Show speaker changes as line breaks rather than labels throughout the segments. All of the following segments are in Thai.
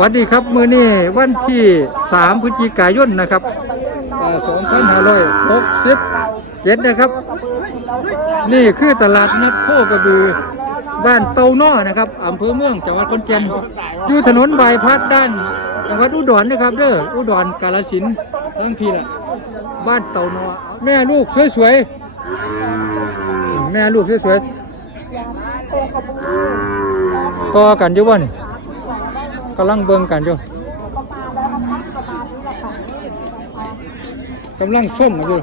วัสดีครับมือนี้วันที่ 3พฤศจิกายนนะครับ2567นะครับ นี่คือตลาดนัดโคกระบือบ้านเตาน้อนะครับอำเภอเมืองจังหวัดขอนแก่นอยู่ถนนบายพัดด้านจังหวัดอุดรนะครับเด้ออุดรกาฬสินธุ์ทั้งพีละบ้านเตาน้อแม่ลูกสวยๆแม่ลูกสวยๆต่อกันอยู่บ่นี่ กำลังเบิ่งกันอยู่กำลังส้มอยู่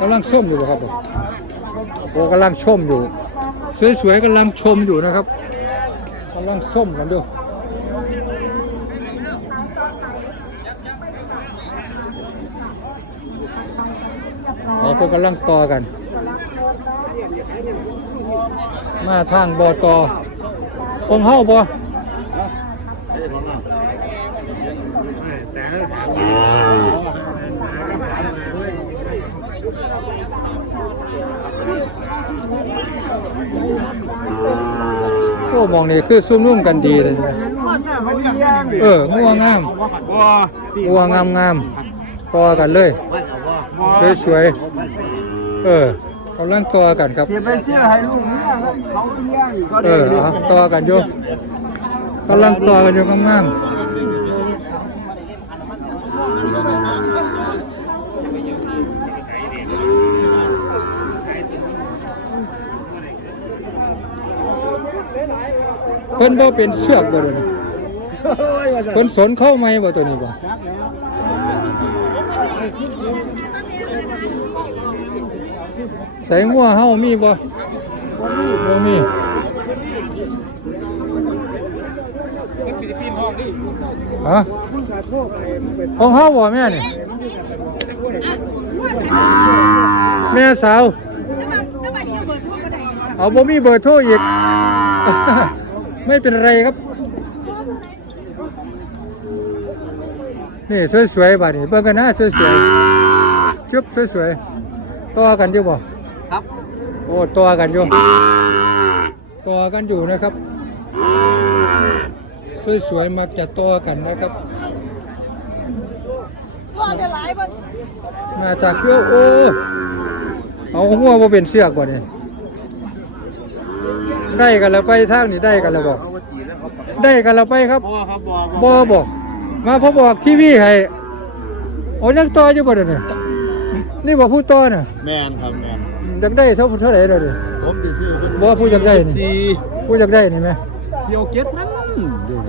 กำลังส้มอยู่ครับผมโอ้กำลังชมอยู่ สวยๆกำลังชมอยู่นะครับกำลังส้มกันด้วยอ๋อพวกกำลังต่อกัน มาทางบอตอคงเฮ้าบอ โอ้มองนี่คือซุ่มนุ่มกันดีเลยนะเอองัวงามงัวงามงามต่อกันเลยสวยๆเออกำลังต่อกันครับ
เก็บไปเสื้อให้ลูกเนี่ยเขาเนี่ยอยู่ก็
เออต่อกันอยู่กำลังต่อกันอยู่งามๆ เพิ่นบ่เป็นเชือกบ่เดี๋ยวนี้เพิ่นสนเข้าไหมบ่ตัวนี้บ่ใส่งัวเฮามีบ่บ่มี ฮะของเฮาบ่แม่นี่แม่สาว เอาบ่มีเบอร์โทรอีก ไม่เป็นไรครับ นี่สวยๆบาดนี้เบิ่งกันนะสวยๆจุ๊บสวยๆต่อกันอยู่บ่
ครับ
โอ้ต่อกันอยู่ต่อกันอยู่นะครับ สวยๆมักจะต่อกันนะครับ
ก็จะหลายบ่
มาจากเพื่อโอ้เอาหัวมาเป็นเสือกบ่เนี่ยได้กันแล้วไปทางนี้ได้กันแล้วบอกได้กันแล้วไปครับ
บัวครับบัว
บอบอกมาพอบอกทีวีให้โอ้ยังต่ออยู่บ่เดี๋ยวนี้นี่บอกผู้ต่อน่ะ
แมนครับแมน
อยากได้เท่าเท่าไหร่เดี๋ยวนี้
ผมจะซื้อเป็น
บ่ผู้อยากได้นี่
สี่
ผู้อยากได้นี่ไหม
เซียวเก็ตนั่น
โ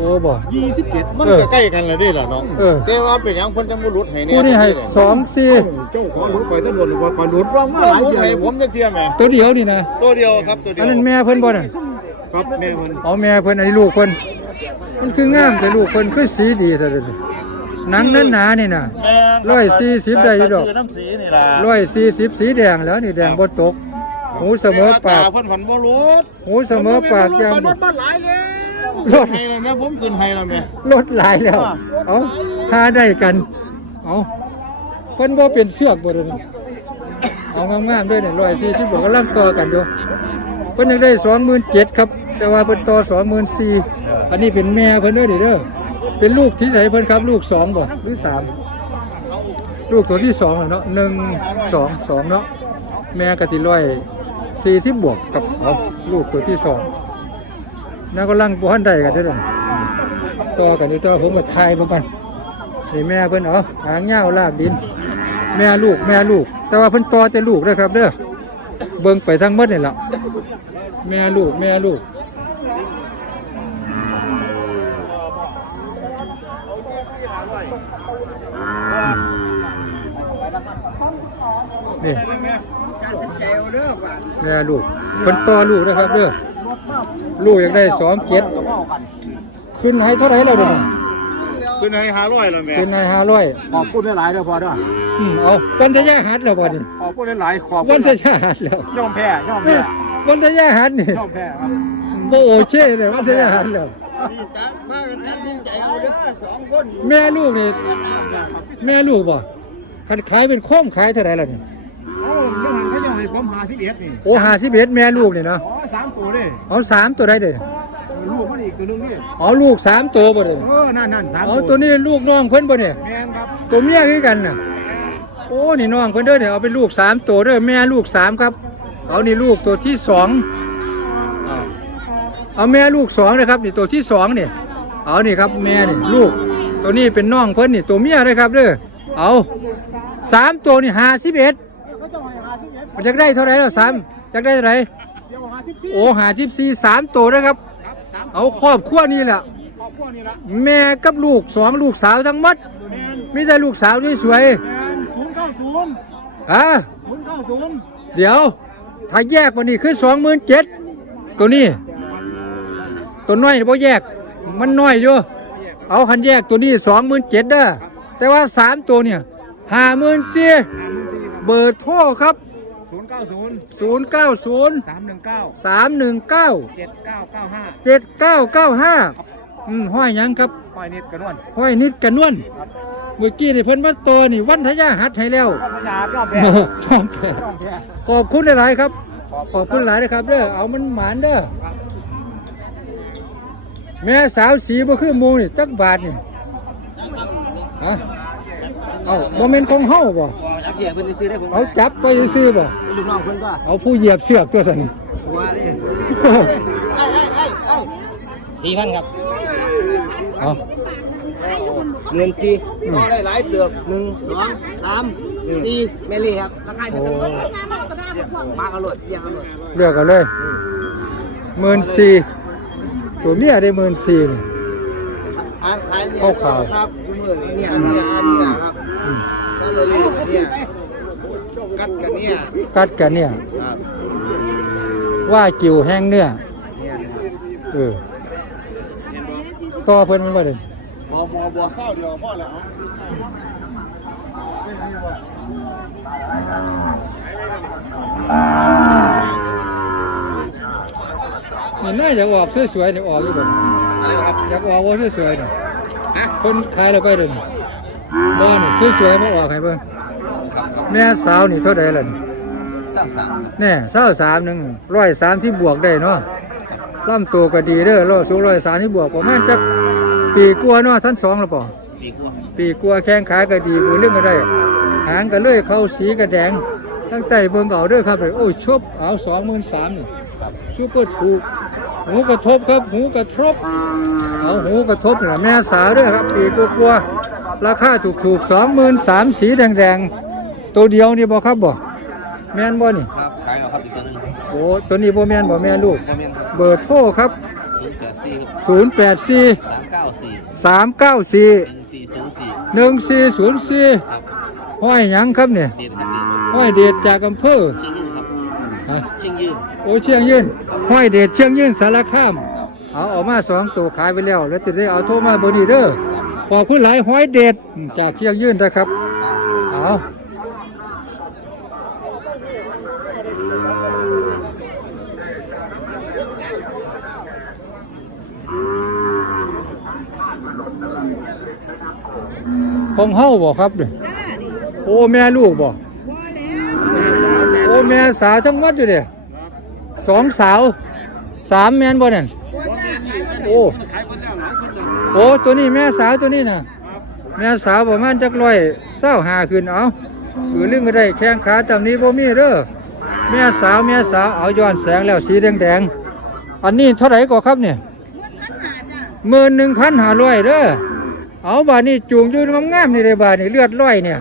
อ้บ่
ยี่สิบเก็ตมัน
เออ
ก็ใกล้กันเลยดิล่ะเนาะ
เออ
แต่ว่าเป็นหยังเพิ่นจะมาหลุดให้เนี่ย
ผู้นี่ให้สองสี่
เจ้าของหลุดไปตะโดนว่าก่อนหลุดร้องมาหลายเสียให้ผมจะเทียมแม่
ตัวเดียวนี่นะ
ตัวเดียวครับตัวเดียว
อันนั้นแม่เพิ่นบ่น่ะ
ครับแม่เพิ่น
เอาแม่เพิ่นอันนี้ลูกเพิ่นมันคืองามแต่ลูกเพิ่นคือสีดีซะเด้อหนังนั้นหนานี่น่ะ
แม่น
ร้อยสี่สิบได้อยู่ดอก
ซื้น้ำสีนี่ล่ะ
ร้อยสี่สิบสีแดงแล้วนี่แดงบ่ตก หูเสมอปาก
แต่ว่ตเพิ่นผันบ่หลุด
หูเสมอปาก
แก้
แก้
ม
ม
รถบ้านหลายแล้ว
รถ
ให้เลยแม่ผมขึ้นให้แล้วแม่
ลดหลายแล้ว เอาหาได้กัน เอาเพิ่นบ่เป็นเสือกบ่เด้อเอางามๆด้วยเนี่ยร้อยสี่สิบบอกกำลังต่อกันอยู่เพิ่นยังได้สองหมื่นเจ็ดครับ แต่ว่าเพิ่นต่อสองหมื่นสี่อันนี้เป็นแม่เพิ่นด้อนี่เด้อเป็นลูกที่ไหนเพิ่นครับ ลูกสองบ่หรือสามลูกตัวที่สองเนาะหนึ่งสองสองเนาะแม่กติร้อยสี่สิบบวกกับเอาลูกตัวที่สอง นั่นก็ลังบ่ทันได้กันเด้อเด้อต่อกันนี่ต่อผมมาทายบิ่งกันนี่แม่เพิ่นเอาหางยาลากดิน แม่ลูกแม่ลูก แต่ว่าเพิ่นต่อแต่ลูกเด้อครับเด้อเบิ่งไปทั้งหมดนี่ล่ะแม่ลูกแม่ลูกนี่แม่ลูกเพิ่นต่อลูกนะครับเด้อ ลูกอยากได้สองเจ็ดขึ้นให้เท่าไหร่แล้วเดี๋ยวนี้
ขึ้นให้ห้าร้อยแล้วแม่
ขึ้นให้ห้าร้อย
ขอบคุณหลายๆเด้อพอเด้อ
อืมเอาวันทะยาหัดแล้วบ่นี่
ขอบคุณหลายๆขอบ
วันทะยาหัดแล้ว
ยอมแพ้ยอม
เอ้
แพ้
ยวันทะยาหัดนี่
ยอมแพ้ครับ
บ่โอเคเลยวันทะยาหัดแล้ว
ดีจังมากันตัดสินใจเอาเด้อสองคน
แม่ลูกนี่แม่ลูกบ่คันขายเป็นโค้มขายเท่าไหร่ล่ะนี่
โอ้ยหันเขายังให้ผมหาสิบเอ็ดนี่
โอ้51แม่ลูกนี่เนาะ
อ๋อสามตัวเด้
เอาสามตัวได้เด้อ
ลูกมันอีกกตัวนึงนี่
เอาลูกสามตัวบ่เลย
เออนั่นนั่นสาม
เอาตัวนี้ลูกน้องเพิ่นบ่เนี่ย
แมนครับ
ตัวเมียคือกันน่ะโอ้นี่น้องเพิ่นเด้อเนี่ยเอาเป็นลูกสามตัวเด้อแม่ลูกสามครับเอานี่ลูกตัวที่สองเอาเอาแม่ลูกสองนะครับนี่ตัวที่สองนี่เอานี่ครับแม่นี่ลูกตัวนี้เป็นน้องเพิ่นนี่ตัวเมียเลยครับเด้อเอาสามตัวนี่ห้าสิบเอ็ด มันจะได้เท่าไหร่แล้วสามจะได้เท่าไหร่
เดี๋ยวหาสิบสี่
โอ้หาจิบซีสามตัวนะครับ
ครับสาม
เอาครอบครัวนี่แหละ
ครอบครัวนี่ละ
แม่กับลูกสองลูกสาวทั้งหมด
แมน
มีแต่ลูกสาวสวย
แมนศูนย์เก้าศูนย์
ๆอะ
ศูนย์เก้าศูนย์
เดี๋ยว ถ้าแยกวันนี้คือสองหมื่นเจ็ดตัวนี้ ตัวน้อยนี่บ่แยกมันน้อยอยู่เอาคันแยกตัวนี้สองหมื่นเจ็ดเด้อแต่ว่าสามตัวเนี่ยห้าหมื่นสี่
ห้าหมื่นสี่ครับ
เบอร์โทรครับ
ศูนย์เก้าศูนย์
ศูนย์เก้าศูนย์
สามหนึ่งเก้า
สามหนึ่งเก้า
เจ็ดเก้าเก้าห้า
เจ็ดเก้าเก้าห้าอืมห้อยหยังครับ
ปล่อยนิดกระนวล
ห้อยนิดกันนวลเมื่อกี้นี่เพิ่นมาตัวนี่วันทยาหัดให้แล้ว
พัทยารอบแร
โอ้
ก
ชอบแท้
รอบแรก
ขอบคุณหลายๆครับ ขอบคุณหลายนะครับเด้อเอามันหมานเด้อแม่สาวสีบ่คือหมูนี่จักบาทนี่ฮะ เอาบ่แม่นของเฮาบ่
นักเสียเพิ่นซื้อได้ผม
เอาจับไปซื้อๆบ่
ลูกน้องเพิ่นก็
เอาผู้เหยียบเสือกตัวสั่น
ชัวร์เลย
โอ้
สี่พันครับ
เอา
เงินสี่ก็ได้หลายเตือบหนึ่งสองสามสี่เมลี่ครับราคาเดียวกันมากอร่อยเรียงอร่อย
เลือกกันเลยหมื่นสี่ตัวเมียได้หมื่นสี่นี่เข้าข่าว
ครับมือเนี่ยเนี่ยอันเนี่ยครับ
อืม
ถ้าเราเรียกอันเนี่ยกัดกันเนี่ย
กัดกันเนี่ย
ครับ
ว่ากิวแห้งเนื้อ
เนี่ย
เออ ต่อเพิ่นมันบ่ได้
บัวบัวบัวข้าวเดียวพ่อแล้ว
นี่น่าจะออกสวยๆนี่ออกอยู่บ่
อะไรครับ
อยากออกว่าสวยๆนี่คนขายแล้วไปเด้อนี่ บ่นี่สวยๆมาออกให้เบิ่งแม่สาวนี่เท่าใดล่ะนี่
สามสาม
แน่เศร้าสามหนึ่งร้อยสามที่บวกได้เนาะล่ำตัวก็ดีเด้อร้อยสูงร้อยสามที่บวกประมาณจักปีกลัวาเนาะท่านสองแล้วป่
ปีกว่า
ปีกลัวาแข้งขาก็ดีมือเรื่องก็ได้ หางก็เลื่อยเข้าสีก็แดงตั้งแต่เบิ่งเอาเด้อครับเลยโอ้ยชบเอาสองหมื่นสามนี่ชุบเพื่อถูกหูกระทบครับหูกระทบเอาหูกระทบนี่ล่ะแม่สาวเด้อครับปีกลัวๆ ราคาถูกถูกสองหมื่นสามสีแดงๆตัวเดียวนี่บ่ครับบ่แม่นบ่นี่
ครับขายเอาครับอีกตัวหนึง
โอ้ตัวนี้บ่แม่นบ่แม่นลูก
โมเมนต์ครับ
เบอร์โทรครับ
ศูนย์แปดสี่ครับ
084
สามเก้าสี่
394
หนึ่งสี่ศูนย์สี่
1404
ครับ
ห้อยหยังครับเนี่ย
เด็ดครับเด็ด
ห้อยเดชจากอำเภอ
เชียงยืนครับ
ฮะ
เชียงยืน
โอ้เชียงยืนห้อยเดชเชียงยืนสารคามเอาออกมาสองตัวขายไปแล้วแล้วจะได้เอาโทรมาเบอร์นี้เด้อ ขอบคุณหลายห้อยเดชจากเชียงยื่นนะครับเอาของเฮาบ่ครับเนี่ยโอ้แม่ลูกบ่โอ้แม่สาวทั้งหมดอยู่เด้สองสาวสามแม่นบ่นั่นโอ้ โอ้ตัวนี้แม่สาวตัวนี้น่ะแม่สาวประมาณจักร้อยเศร้าหาขึ้นเอาคือลึงก็ได้แข้งขาตำนี้บ่มีเด้อแม่สาวแม่สาวเอาย้อนแสงแล้วสีแดงๆอันนี้เท่าไหร่ก็ครับเนี่ยหมื่นหนึ่งพันห้าร้อยเด้อเอาบาดนี้จูงอยู่งามๆนี่เลยบาดนี้เลือดร้อยเนี่ย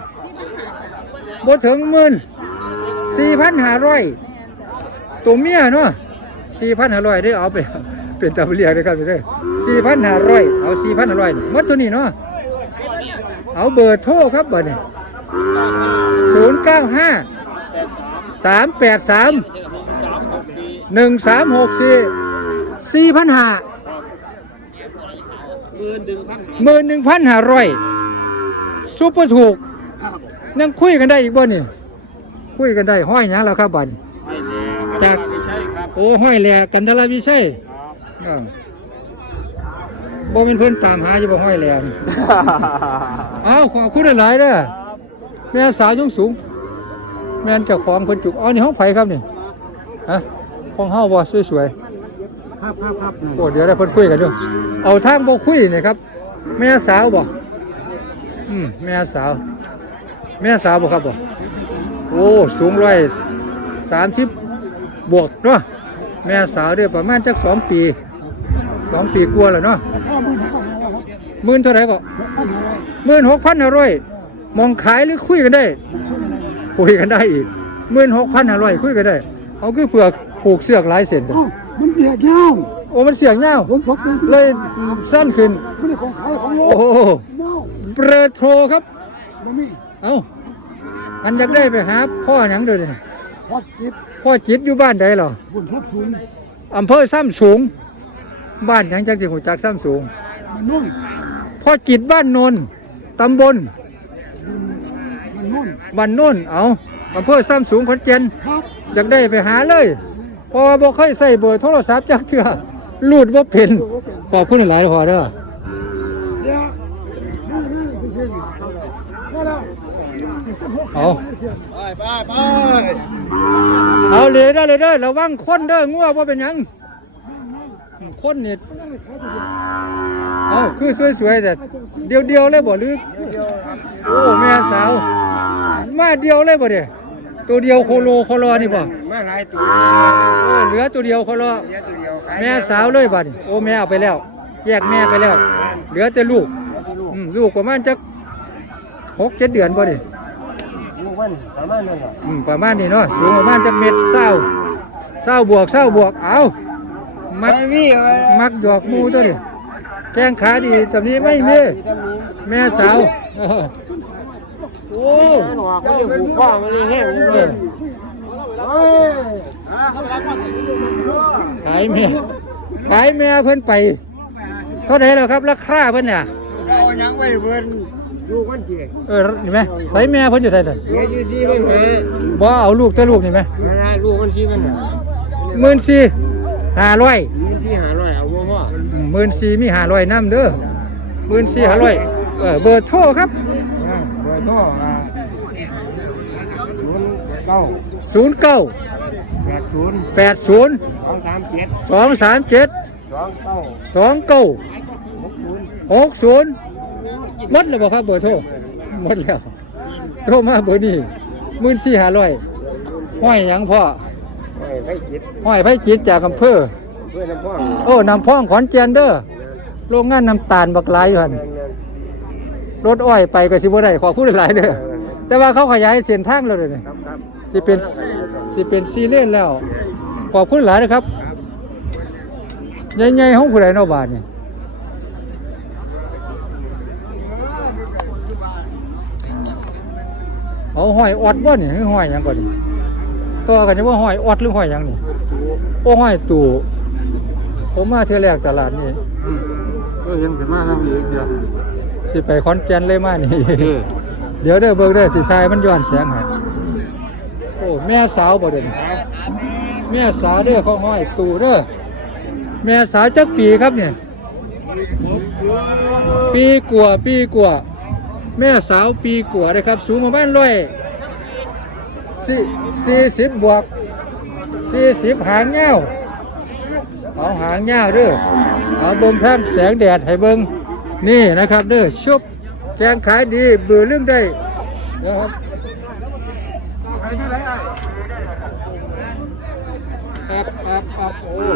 บ่ถึงหมื่นสี่พันห้าร้อยตัวเมียเนาะสี่พันห้าร้อยได้อเอาไปเป็นตาเรียกเลยครับพี่เด้ สี่พันห้าร้อยเอาสี่พันห้าร้อยมดตัวนี้เนาะเอาเบอร์โทรครับเบาดนี้ศูนย์เก้าห้าสามแปดสามหนึ่งสามหกสี่สี่พันห้า
หมื่น
หมื่นหนึ่งพันห้าร้อยซุปเปอร์ถูกยังคุยกันได้อีกบ่นี่คุยกันได้ห้อยหยังแล้วครับบันจากโอ้ห้อยแหลกันทรวิชัยเออ บ่เป็นเพิ่นตามหาอยู่บ่ห้อยแหลนี่เอาขอบคุณหลายๆเด้อแม่สาวยงสูง แม่นเจ้าของเพิ่นจุกเอานี่ห้องไผครับนี่ฮะห้องเฮาบ่สวยๆ
ครับครับครับ
โอ้เดี๋ยวได้เพิ่นคุยกันด้วยเอาทางบ่คุยนี่ครับ แม่สาวบ่อืมแม่สาว แม่สาวบ่ครับบ่โอ้สูงร้อยสามสิบบวกเนาะแม่สาวเด้อประมาณจักสองปี สองปีกว่าแล้วเนาะ
ข้ามือผมก็หาแล้วครับ
หมื่นเท่าไหร่ก็
ปัญหาอะไร
หมื่นหกพันห้าร้อยมองขายหรือคุยกันได้คุยกันได้อีกหมื่นหกพันห้าร้อยคุยกันได้ เอาคือเผือกผูกเสือกหลายเส้นเด้อ
มันเบียดยาว
โอ้มันเสียงเงาว
ผมพกเป็น
เลยสั้นขึ้น
ผู้ในของขายของโล
โอ้
ก
โห
เมา
เบอร์โทรครับ
บ่มี
เอาอันอยากได้ไปหาพ่อหยังเด้อนี่
พอดจิต
พ่อจิตอยู่บ้านใดเหรอ
บุญทรัพย์สูง
อำเภอซ้ำสูง บ้านหยังจังสิหูจักซ้ำสูง
มันนุ่น
พ่อจิตบ้านโนนตำบล
บุญมันนุ่น
บ้านโนนเอาอำเภอซ้ำสูงขอนแก่น
ครับ
อยากได้ไปหาเลยเพอบ่เคยใส่เบอร์โทรศัพท์จักเทื่อรูดบ่เป็น
ตัวก็เป็น
ขอบคุณหลายๆพอเด้อ
เดี๋ยวนี่นี่คือเรื่องนี่แล้ว
เอา
ไปไปไป
เอาเลยได้อเลยเด้อระวังคนเด้องัวบ่เป็นหยัง คนนี่เอาคือสวยๆแต่เดียวๆเลยบ่หรือโอ้แม่สาว มาเดียวเลยบ่เด้ตัวเดียวโคโลโคโลนี่บ่
มาหลายตัว
เหลือตัวเดียวโคโลแม่สาวเลยบัดนี้โอ้แม่เอาไปแล้ว แยกแม่ไปแล้ว เหลือแต่ลูกลูกประมาณจักหกเจ็ดเดือนบ่ดิ
ประมาณนั้นเหรอ
อืมประมาณนี้เนาะสูงประมาณจักเม็ดเศร้าเศร้าบวกเศร้าบวกเอา มัก
ไม่มีเลย
มักหยอกหมูตัวนี้แข้งขาดีตำนี้ไม่มีแม่สาวเออโอ้
หนวกมันจะผูกข้อมันจะแห้ง
เออขายแม่ขายแม่เพิ่นไป เท่าไหร่แล้วครับราคาเพิ่นเนี่ย
เอายังไว้เบิ่นลูกมันเจ๊
เออเห็นไหมใส่แม่เพิ่นอยู่ใส่ซั่น
เจ๊ยืดซี่มันเฮ้ย
บ่เอาลูกแต่ลูกนี่ไหม
มาได้ลูกมันซี่มันน่ะ
หมื่นสี่ ห้าร้อย
มันที่หาร้อยเอาบ่พ่อ
หมื่นสี่มีห้าร้อยน้ำเด้อหมื่นสี่ห้าร้อยเออเบอร์โทรครับ
อ่าเบอร์โทรอ่าศูนย์เก้า
ศูนย์เก้า
แปดศูนย์
แปดศูนย์
สองสามเจ็ด
สองสามเจ็ด
สองเก้า
สองเก้า
หกศูนย์
หกศูนย์หมดแล้วบ่ครับเบอร์โทรหมดแล้วโทรมาเบอร์นี้หมื่นสี่ห้าร้อยห้อยหยังพ่อ
เฮ้ยให้จิต
ห้อยไผจิตจากอำเภอ
เพื่อนน้ำพ่อ
โอ้น้ำพ่องขอนแก่นเด้อโรงงานน้ำตาลบักหลายอยู่หั่นรถอ้อยไปก็สิบ่ได้ขอพูดหลายๆเด้อแต่ว่าเขาขยายเส้นทางแล้วเด้อนี่
ครับครับ
สิเป็นสิเป็นซีเลนแล้ว ขอบคุณหลายนะครับใหญ่ๆห้องผู้ใดเนอกบาทนี่เอาห้อยออดบ่นี่หรือห้อยหยังก่อนนี่ ต่อกันนี่ว่าห้อยออดหรือห้อยหยังนี่โอ้ห้อยตู่ผมมาเที่ยวแรกตลาดนี่
ก็ยังขึ้นมาทำอีกเดียว
สิไปขอนแก่นเลยมานี่เดี๋ยวเด้อเบิ่งเด้อสิทายมันย้อนแสงให้โอ้แม่สาวบ่เด้อนี่แม่สาวเด้อเขาห้อยตู่เด้อแม่สาวจักปีครับเนี่ย ปีกว่าปีกว่าแม่สาวปีกว่าเลยครับ สูงประมาณร้อย สี่สี่สิบบวกสี่สิบหางเงาเอาหางเงาเด้อเอาเบิ่งท่ามแสงแดดให้เบิ่งนี่นะครับเด้อชุบแกงขายดีเบื่อเรื่องได้นะครับ
ครั
บครับครับโอ้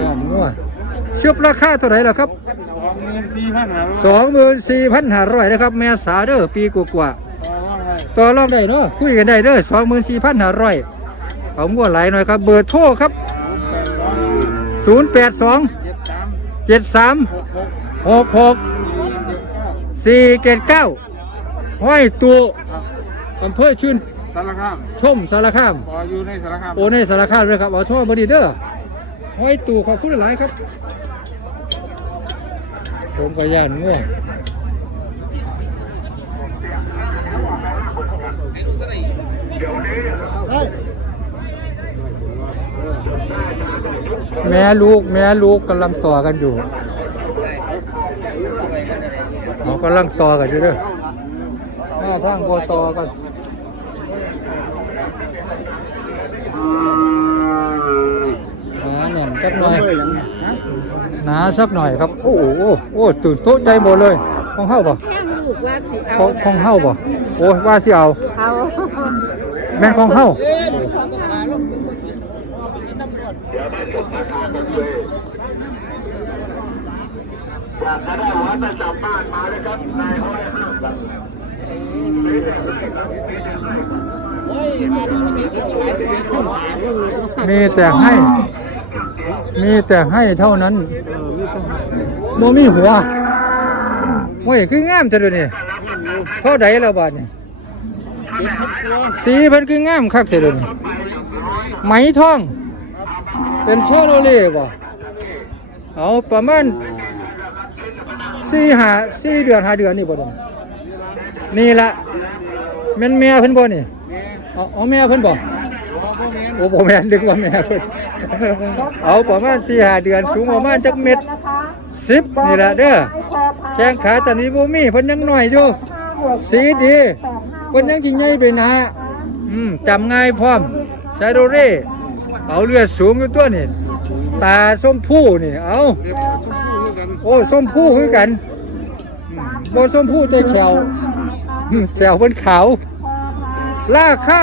ยอดงัวชือบราคาเท่าไหร่ล่ะครับ
สองหมื่นสี่พันห้าร้อย
สองหมื่นสี่พันห้าร้อยนะครับแม่สาวเด้อปีกว่า ต่อรองได้เนาะคุยกันได้เด้อสองหมื่นสี่พันห้าร้อยเอางัวไหลายหน่อยครับ เบอร์โทรครับศูนย์แปดสองเจ็ดสามหกหกสี่เจ็ดเก้าห้อยตัวอำเภอชุน
สารคาม
ชมสารคาม
พออยู่ในสารคาม
โอในสารคามเลยครับเอาโทษบดีเด้อห้อยตู่ขอบคุณหลายครับ ผมก็ย่านง่วง แม่ลูก แม่ลูกกำลังต่อกันอยู่เขากำลังต่อกันอยู่เด้อหน้าทางโบต่อกันหาเนี่ยก็สักหน่อยหนาสักหน่อยครับ โอ้โหโอ้โอ้ตื่นโต๊ะใจหมดเลยของเฮาบ่
แค่ลูก ว่าสิเอา
ของของเฮาบ่โอ้ยว่าสิเอา
เอา
แม่นของเฮามีแต่ให้ มีแต่ให้เท่านั้นโมมีหัว โอ้ยคืองามจังเลยนี่เท่าใดแล้วบาดนี่สีเพิ่นคืองามคักเสียเลยนี่ไหมทอง เป็นชาโรเล่บ่เอาประมาณสี่หาสี่เดือนห้าเดือนนี่บ่ดอกนี่ละแม่นแม่เพิ่นบ่นี่เอาเอาแม่เพิ่นบ่โอ้ผมแม่นดึกว่าแม่เพิ่นเอาประมาณสี่ห้าเดือนสูงประมาณจักเม็ด สิบนี่แหละเด้อแข้งขาตอนนี้บ่มีเพิ่นยังน้อยอยู่สีดีเพิ่นยังสิใหญ่ไปหนาอืมจำง่ายพร้อมชาโดเร่เอาเลือดสูงอยู่ตัวนี่ตาส้มผู้นี่เอาโอ้ส้มผู้คือกันอืมบ่ส้มผู้ใจแขวอืมแขวเพิ่นขาวราคา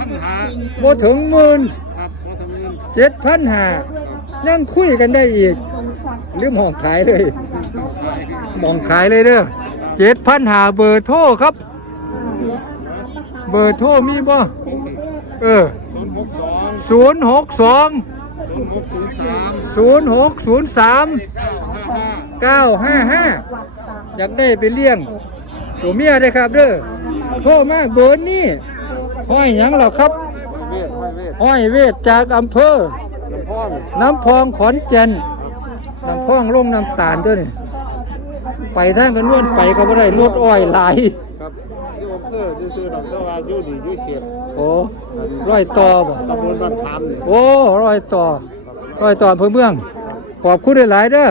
ปัญหา
บ่ถึงหมื่น
ครับมาทำเงิน
เจ็ดพันหายังคุยกันได้อีก ลืมห้องขายเลยหมองขายเลยเด้อเจ็ดพันหาเบอร์โทรครับ เบอร์โทรมีบ่เออ
ศูนย์หกสอง
ศูนย์หกสอง
ศูนย์หกศูนย์สาม
ศูนย์หกศูนย์สาม
เก้าห้าห้า
เก้าห้าห้าอยากได้ไปเลี้ยง ตัวเมียได้ครับเด้อโทรมาเบอร์นี้ห้อยหยังหรอครับ
เวทไม่เวท
ห้อยเวทจากอำเภอ
ลำพอง
น้ำพองขอนแก่น น้ำพองลงน้ำตาลด้วยนี่ไปทางกันนวลไปก็บ่ได้รถอ้อยหลาย
ครับที่อำเภอซื่อๆดอกเจ้าว่าอยู่ดีอยู่เขียด
โอ้ร้อยต่อบ่
ตำบลบ้านคำนี่
โอ้ร้อยต่อร้อยต่ออำเภอเมืองขอบคุณหลายๆเด้อ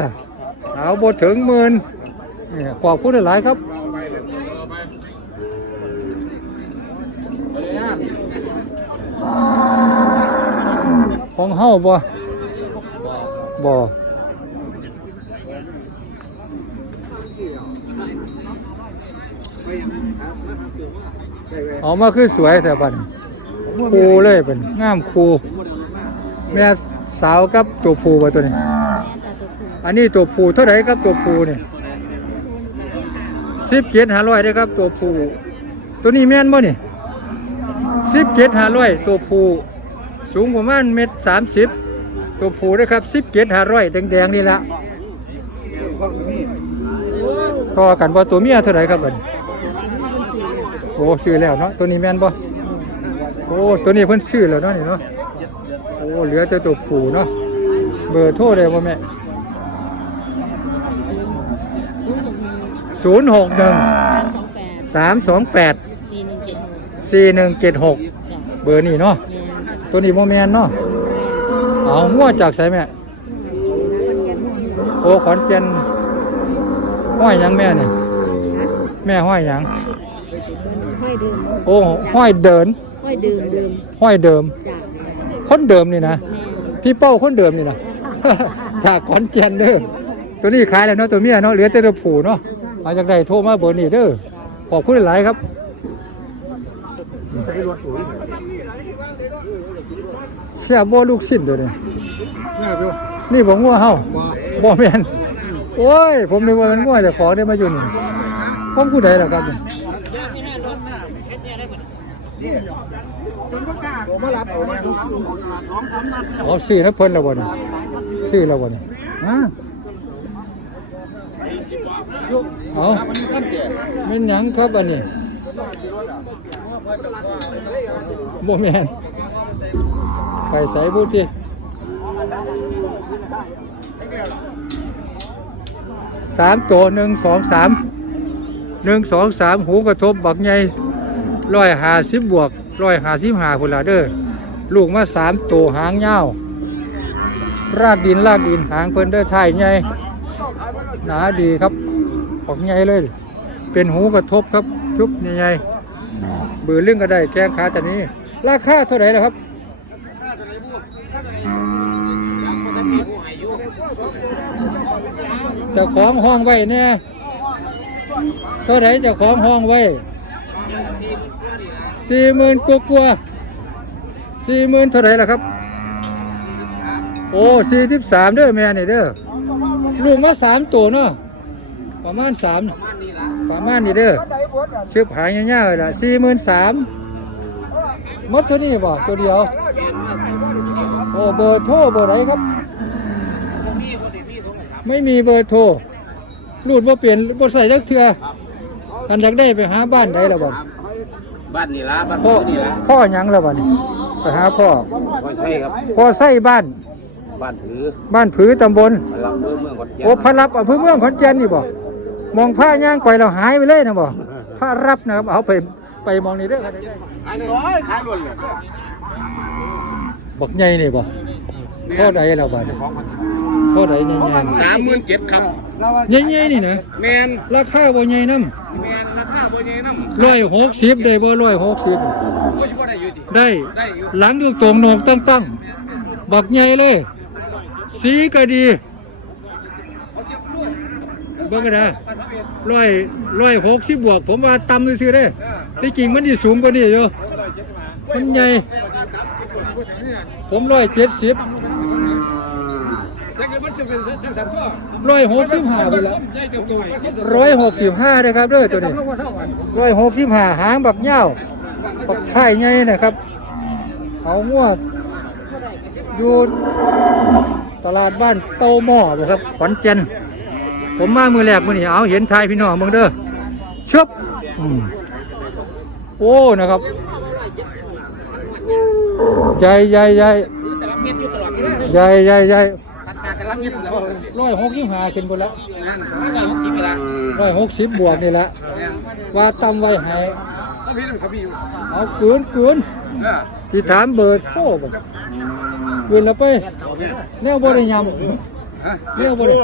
เอาบ่ถึงหมื่นนี่ขอบคุณหลายๆครับของเฮาบ่บ่ เอามาคือสวยแต่บัดนี้คูเลยเป็นงามคูแม่สาวกับตัวผู้บ่ตัวนี้
แม่แต่ตัวผู้
อันนี้ตัวผู้เท่าไหร่ครับตัวผู้นี่
สิบเจ็ดห้า
สิบเจ็ดห้าร้อยได้ครับตัวผู้ตัวนี้แม่นบ่นี่สิบเจ็ดห้าร้อยตัวผู้สูงประมาณเมตรสามสิบตัวผู้ได้ครับสิบเจ็ดห้าร้อยแดงๆนี่ละต่อกันว่าตัวเมียเท่าไหร่ครับบัดนี้ โอ้ซื้อแล้วเนาะตัวนี้แม่นบ่โอ้ตัวนี้เพิ่นซื้อแล้วเนาะนี่เนาะโอ้เหลือแต่ตัวผู้เนาะเบอร์โทรได้บ่แม่
ศูนย์หกหนึ่ง
ศูนย์หกหนึ่ง
สามสองแปด
สามสองแปด
สี่หนึ่งเจ็ดหก
สี่หนึ่งเจ็ดหก
จ้ะ
เบอร์นี่เนาะ
แม่
ตัวนี้โมแมนเนาะเอาง้วจากไสแม่โอ้ขอนแก่นห้อยหยังแม่เนี่ยแม่ห้อยหยัง
ห้ อยเดิม
โอ้ห้อยเดิน
ห้อยเดิมเดิม
ห้อยเดิม
จ้ะ
คนเดิมนี่นะ
แม่
พี่เป้าคนเดิมนี่นะจากขอนแก่นเด้อตัวนี้ขายแล้วเนาะตัวเมียเนาะเหลือแต่ตัวผู้เนาะเอาจากใดโทรมาเบอร์นี้เด้อขอบคุณหลายครับเสียบ่ลูกสิ้นตัวนี้
เนี่ยดู
นี่บ่งัวเฮาบ่แม่นโอ้ย ผมนึกว่ามันงัวเจ้าของได้มาอยู่นี่ผมผู้ใดล่ะครับ นี่
ผมมารับเอาเนี่ย
อ๋อซื้อนะเพิ่นแล้วบ่นี่ซื้อแล้วบ่นี่ฮะเอา
วันนี้ท่านเตี๋ย
แม่นหยังครับอันนี้บ่แม่นไปใส่บุติสามตัวหนึ่งสองสามหนึ่งสองสามหูกระทบบักใหญ่ ร้อยหาสิบบวกร้อยหาสิบห้าคนละเด้อลูกมาสามตัวหางยาวรากดินรากดินหางเพิ่นเด้อไทยใหญ่หนาดีครับบักใหญ่เลย เป็นหูกระทบครับชุบใหญ่ๆเบือเรื่องก็ได้แกงขาแต่นี้ ราคาเท่าไหร่แล้วครับเจ้าของห้องไว้เนี่ยเท่าไหร่เจ้าของห้องไว้ สี่หมื่นกลัวาๆสี่หมื่นเท่าไหร่ล่ะครับ โอ้สี่สิบสามเด้อแม่นี่เด้อลูกมาสามตัวเนาะประมาณสามประมาณนี้เด้อเชือบหายง่ายๆเลยล่ะสี่หมื่นสามมดเท่านี้บ่ตัวเดียว โอ้เบอร์โทรเบอร์ไหนครับ ไม่มีเบอร์โทรรูดว่าเปลี่ยนบ่ใส่จักเทืออันอยากได้ไปหาบ้านไหนล่ะบ่
บ้านนี่ละบ้าน
พ่อ
นี่ละ
พ่อหยังล่ะบ่นี่ไปหาพ่อ
ไม่ใช่ครับ
พ่อใส่บ้าน
บ้านถือ
บ้านผือตำบล
หลังเมืองเมืองขอนแก่น
โอ้พระรับอำเภอเมืองขอนแก่นนี่บ่มองผ้าย่างไปเราหายไปเลยนะบ่พระรับนะครับ เอาไปไปมองนี่เด้อครับ
ขายหนึ่งร้อยขายรวนเลย
บักใหญ่นี่บ่เท่าใดแล้วบ่นี่เท่าใดใหญ่
สามหมื่นเจ็ดครับ
ๆใหญ่ๆนี่นะ
แมน
ราคาบ่ใหญ่นำ
แมนราคา บ่ใหญ่น้ำ
ร้อยหกสิบได้บ่ร้อยหกสิบ
ก็ชิบ่ได้อยู่ดิ
ได้
ได้อยู่
หลังดูตรงโหนกตั้งตั้งบักใหญ่เลย สีก็ดีเบิ่งกันนะร้อยร้อยหกสิบบวก ผมว่าต่ำซื่อๆเด้ที่จริงมันที่สูงกว่านี้อยู่มันใหญ่ผมร้อยเจ็ดสิบ ร้อยหกสิบห้าไปแล้วร้อยหกสิบห้านะครับด้อตัวนี้ร้อยหกสิบห้าหางแบบเง่าวปักไข่ไงนะครับเอางวดอยู่ตลาดบ้านเต้าหม้อบ่ครับขอนแก่นผมมามือแรกมือนี้เอาเห็นทายพี่น้องเมืองเด้อชบอืมโอ้นะครับใหญ่ใหญ่ใหญ่ใหญ่ใหญ่ใหญ่า
นแต่ละเม็ดแล้ว
ร้อยหกสิบห้าขึ้นบนแล้ว
นั่นไม่ได้หกสิบไปละ
ร้อยหกสิบบวกนี่แหละว่าตำไว้ให้
ก็พี่นั่นเขาพี่อยู่
เอากืนกืน
เออ
ที่ถามเบอร์โทรบ่กืนแล้วไปแนวบ่ได้ยำ
ฮะ
แนวบ่ได้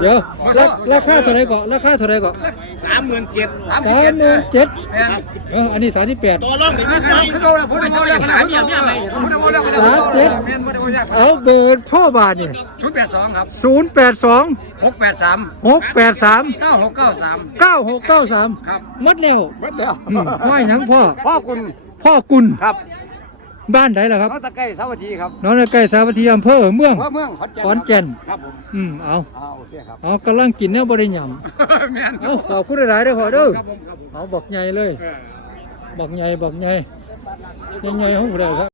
เดี๋ยวราราคาเท่าไหร่ก่อนราคาเท่าไหร่ก่อน
สามหมื่นเจ็ด
สามหมื่นเจ็ด
แม่น
เอออันนี้สามสิบแปด
ต่อรองได้ไหมคือเราพูดได้ว่าแล้วขนาดนี้เนี่ยอะไรพูดได้ว่าแล้วขนาดนี้แม่นพูดได้ว่าแล้ว
เอาเบอร์โทรบาทนี่
ชุดแปดสองครับ
ศูนย์แปดสอง
หกแปดสาม
หกแปดสาม
เก้าหกเก้าสาม
เก้าหกเก้าสาม
ครับ
หมดแล้ว
หมดแล้ว
อืมห้อยหนังพ่อ
พ่อคุณ
พ่อกุล
ครับ
บ้านไหนล่ะครับ
เขาตะไคร้สาวัตถีครับ
น้องใกล้สาวัตถีอำเภอเมือง
ว่าเมืองขอนแก่น
ขอนแก่น
ครับผม
อืมเอา
อ่าโอเคครับ
เอากำลังกินแนวบริยำ
แม่น
เอาขอบคุณหลายๆเด้อพ่อเด้อ
ครับผมครับผม
เอาบอกใหญ่เลย
เออ
บอกใหญ่บอกใหญ่ใหญ่ๆของผู้ใดครับ